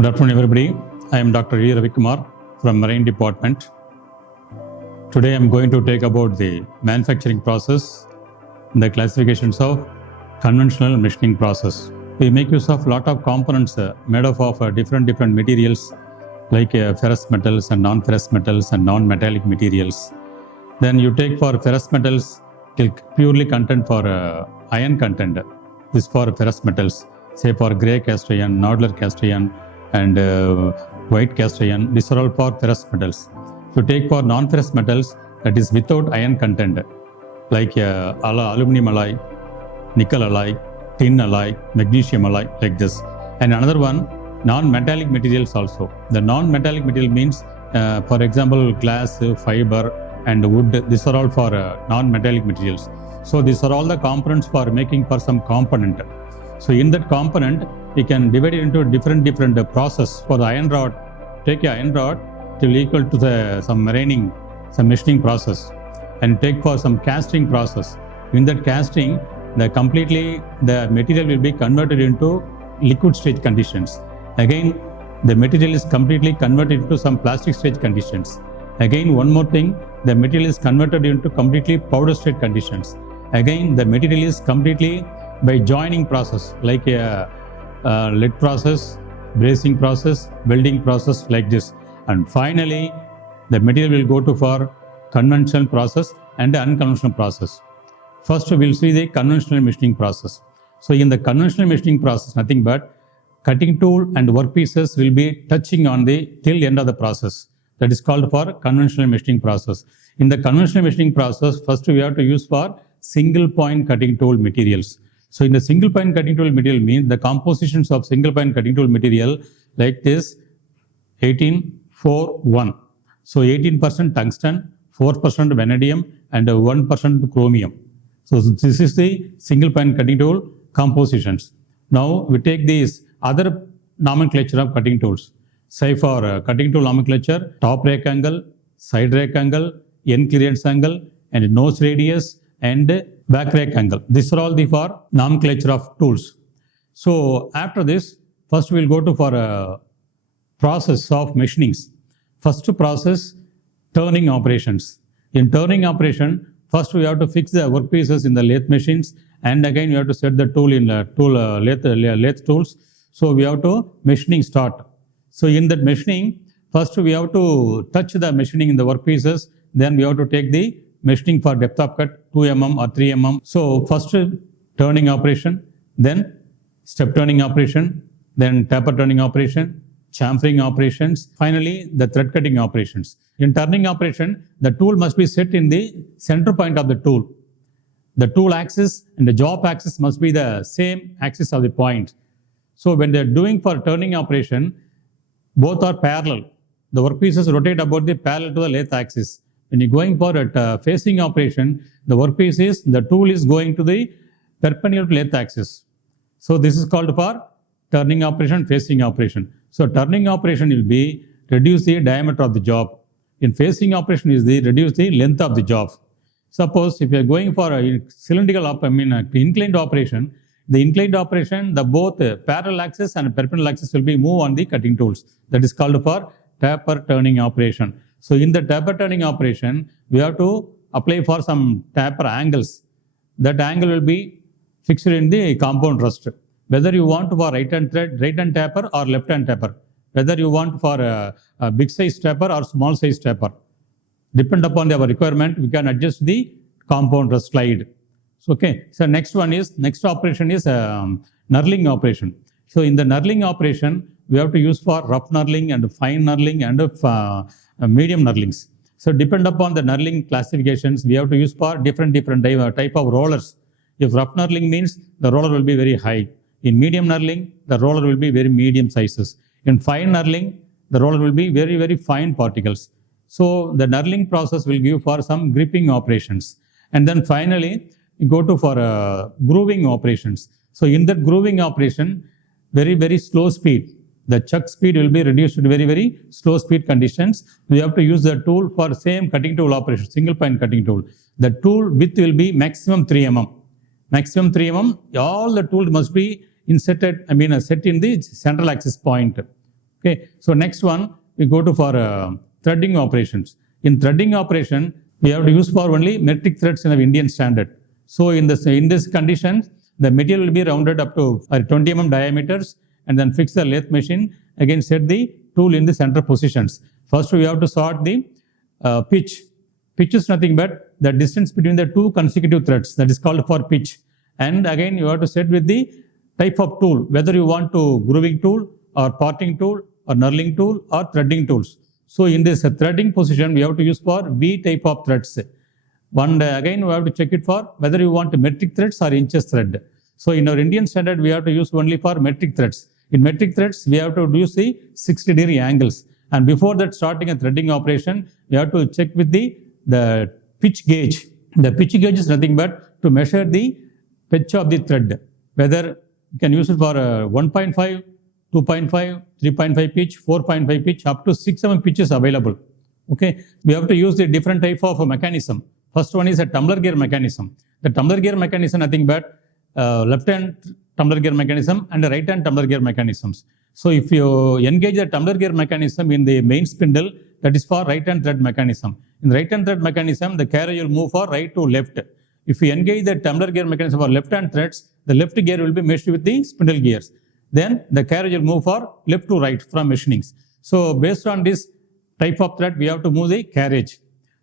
Good afternoon, everybody. I am Dr E Ravikumar from Marine Department. Today I am going to take about the manufacturing process, the classifications of conventional machining process. We make use of lot of components made up of different materials like ferrous metals and non-ferrous metals and non-metallic materials. Then you take for ferrous metals purely content for iron content. This for ferrous metals, say for grey cast iron, nodular cast iron and white cast iron. These are all for ferrous metals. If you take for non-ferrous metals, that is without iron content, like aluminum alloy, nickel alloy, tin alloy, magnesium alloy, like this. And another one, non-metallic materials also. The non-metallic material means, for example, glass, fiber and wood. These are all for non-metallic materials. So these are all the components for making for some component. So in that component, we can divide it into different process. For the iron rod, take an iron rod, it will equal to some machining process, and take for some casting process. In that casting, the material will be converted into liquid stage conditions. Again, the material is completely converted into some plastic stage conditions. Again, one more thing, the material is converted into completely powder state conditions. Again, the material is completely by joining process, like a lead process, bracing process, welding process, like this. And finally, the material will go to for conventional process and unconventional process. First, we will see the conventional machining process. So in the conventional machining process, nothing but cutting tool and workpieces will be touching on the till end of the process. That is called for conventional machining process. In the conventional machining process, first we have to use for single point cutting tool materials. So in the single point cutting tool material means the compositions of single point cutting tool material like this 18-4-1. So 18% tungsten, 4% vanadium and 1% chromium. So this is the single point cutting tool compositions. Now we take these other nomenclature of cutting tools. Say for cutting tool nomenclature, top rake angle, side rake angle, end clearance angle and nose radius and back rake angle. These are all the for nomenclature of tools. So after this, first we will go to for a process of machinings. First process, turning operations. In turning operation, first we have to fix the workpieces in the lathe machines, and again we have to set the tool in lathe tools. So we have to machining start. So in that machining, first we have to touch the machining in the workpieces, then we have to take the machining for depth of cut 2 mm or 3 mm. So first turning operation, then step turning operation, then taper turning operation, chamfering operations, finally the thread cutting operations. In turning operation, the tool must be set in the center point of the tool. The tool axis and the job axis must be the same axis of the point. So when they are doing for turning operation, both are parallel. The workpieces rotate about the parallel to the lathe axis. When you're going for a facing operation, the tool is going to the perpendicular to lathe axis. So this is called for turning operation, facing operation. So turning operation will be reduce the diameter of the job. In facing operation is the reduce the length of the job. Suppose if you are going for a cylindrical, inclined operation, the inclined operation, the both parallel axis and perpendicular axis will be moved on the cutting tools. That is called for taper turning operation. So in the taper turning operation, we have to apply for some taper angles. That angle will be fixed in the compound rust. Whether you want for right hand taper or left hand taper, whether you want for a big size taper or small size taper, depend upon our requirement, we can adjust the compound rust slide. So, okay. So next operation is knurling operation. So in the knurling operation, we have to use for rough knurling and fine knurling and medium knurlings. So depend upon the knurling classifications, we have to use for different type of rollers. If rough knurling means the roller will be very high. In medium knurling, the roller will be very medium sizes. In fine knurling, the roller will be very fine particles. So the knurling process will give for some gripping operations. And then finally, you go to for grooving operations. So in that grooving operation, very slow speed. The chuck speed will be reduced to very slow speed conditions. We have to use the tool for same cutting tool operation, single point cutting tool. The tool width will be maximum 3 mm. Maximum 3 mm, all the tools must be inserted, set in the central axis point. Okay, so next one we go to for threading operations. In threading operation, we have to use for only metric threads in the Indian standard. So in this condition, the material will be rounded up to 20 mm diameters and then fix the lathe machine. Again, set the tool in the center positions. First, we have to sort the pitch. Pitch is nothing but the distance between the two consecutive threads. That is called for pitch. And again, you have to set with the type of tool, whether you want to grooving tool or parting tool or knurling tool or threading tools. So in this threading position, we have to use for V type of threads. Again, we have to check it for whether you want metric threads or inches thread. So in our Indian standard, we have to use only for metric threads. In metric threads, we have to use the 60-degree angles. And before that, starting a threading operation, we have to check with the pitch gauge. The pitch gauge is nothing but to measure the pitch of the thread, whether you can use it for 1.5, 2.5, 3.5 pitch, 4.5 pitch, up to 6 mm pitch is available. Okay, we have to use the different type of mechanism. First one is a tumbler gear mechanism. The tumbler gear mechanism nothing but left-hand tumbler gear mechanism and the right-hand tumbler gear mechanisms. So if you engage the tumbler gear mechanism in the main spindle, that is for right-hand thread mechanism. In the right-hand thread mechanism, the carriage will move for right to left. If you engage the tumbler gear mechanism for left-hand threads, the left gear will be meshed with the spindle gears. Then the carriage will move for left to right from machinings. So based on this type of thread, we have to move the carriage.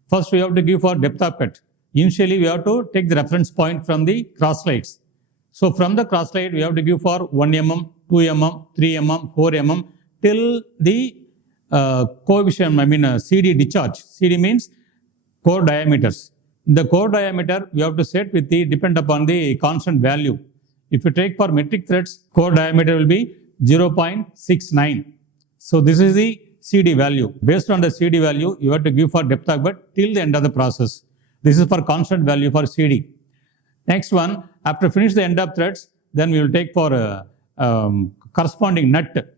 First, we have to give for depth of cut. Initially, we have to take the reference point from the cross slides. So from the cross slide, we have to give for 1 mm, 2 mm, 3 mm, 4 mm till the coefficient, CD discharge. CD means core diameters. In the core diameter, we have to set with the depend upon the constant value. If you take for metric threads, core diameter will be 0.69. So this is the CD value. Based on the CD value, you have to give for depth of cut till the end of the process. This is for constant value for CD. Next one, after finish the end of threads, then we will take for corresponding nut.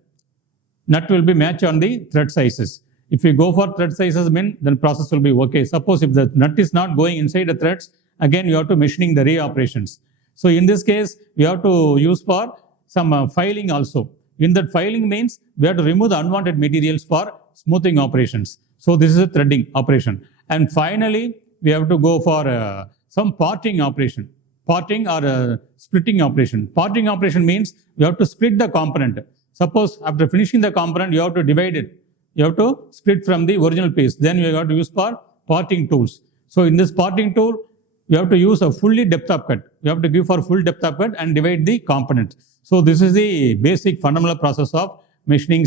Nut will be matched on the thread sizes. If you go for thread sizes, then process will be okay. Suppose if the nut is not going inside the threads, again you have to machining the re-operations. So in this case, we have to use for some filing also. In that filing means we have to remove the unwanted materials for smoothing operations. So this is a threading operation. And finally, we have to go for some parting operation. Parting or splitting operation. Parting operation means you have to split the component. Suppose after finishing the component, you have to divide it. You have to split from the original piece. Then you have to use for parting tools. So in this parting tool, you have to use a fully depth of cut. You have to give for full depth of cut and divide the component. So this is the basic fundamental process of machining